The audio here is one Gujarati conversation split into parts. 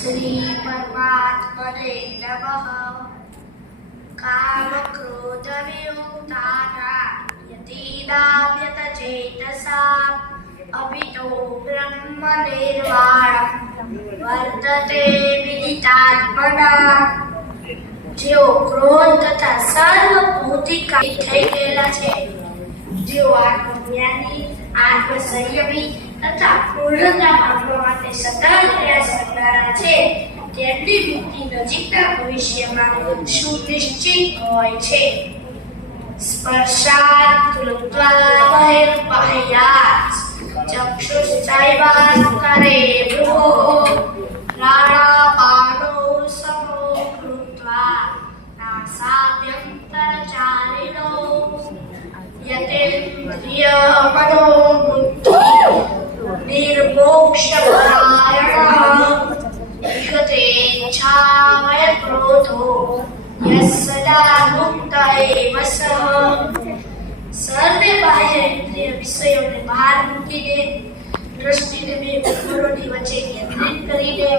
श्री परमात्मने नमः। काम क्रोध वियुक्तानां यतीनां यतचेतसाम् अभितो ब्रह्म निर्वाणं वर्तते विदितात्मना। જેઓ ક્રોધ તથા સર્વ ભૌતિકાઈ થઈ ગયેલા છે, જેઓ આત્મજ્ઞાની, આત્મસંયમી તથા પૂર્ણતા પામવા માટે સતત પ્રયાસ કરનારા છે, તેમની મુક્તિ નજીકના ભવિષ્યમાં સુનિશ્ચિત હોય છે. સ્પર્શાત કૃત્વા બહિર્બાહ્યાત ચક્ષુશ્ચૈવાંતરે ભ્રુવોઃ પ્રાણાપાનો સમો કૃત્વા નાસાભ્યંતરચારિણો યતેન્દ્રિય મનોબુદ્ધિ નિર્મોક્ષપરાયણઃ યતેચ્છામય ક્રોધો યસ્સદા મુક્ત એવ સઃ. સર્વે બાહ્ય ઇન્દ્રિય વિષયોને બહાર મૂકીને દ્રષ્ટિને બે ભૂગોળોની વચ્ચે કેન્દ્રિત કરીને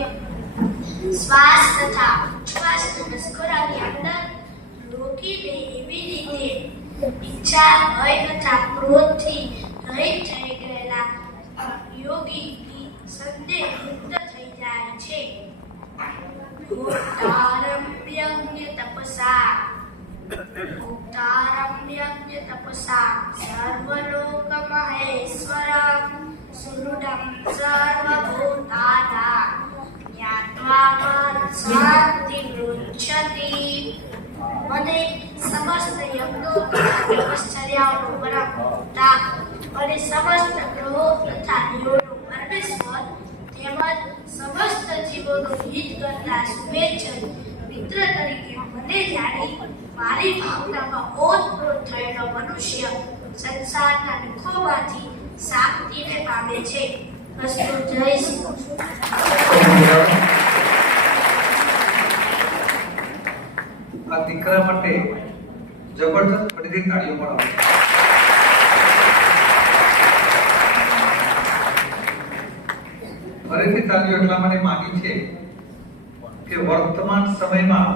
શ્વાસ તથા ઉચ્છ્વાસને નસકોરાની અંદર રોકીને એવી રીતે ઈચ્છા, ભય તથા ક્રોધથી રહિત થઈ ગયેલા યોગી સંદેહ મુક્ત થઈ જાય છે. ઉત્તારમ્યજ્ઞ તપસા સર્વલોકમહેશ્વરં સુહૃદં સર્વભૂતાનાં જ્ઞાત્વા શાંતિમૃચ્છતિ. મને સમસ્ત યજ્ઞો તથા તપશ્ચર્યાઓનો પરમપિતા અને સમસ્ત ગ્રહો તથા દેવોનો પરમેશ્વર તેમજ સમસ્ત જીવોનો હિત કરતા શુભેચ્છક મિત્ર તરીકે મને જાણી મારી ભાવનામાં ઓતપ્રોત થયેલો મનુષ્ય સંસારના દુઃખોમાંથી શાંતિને પામે છે. અસ્તુ. જય શ્રી કૃષ્ણ. આ દીકરા માટે જબરદસ્ત ફરીથી તાળીઓ પડાવો. ફરીથી તાળીઓ એટલા માટે માંગી છે કે વર્તમાન સમયમાં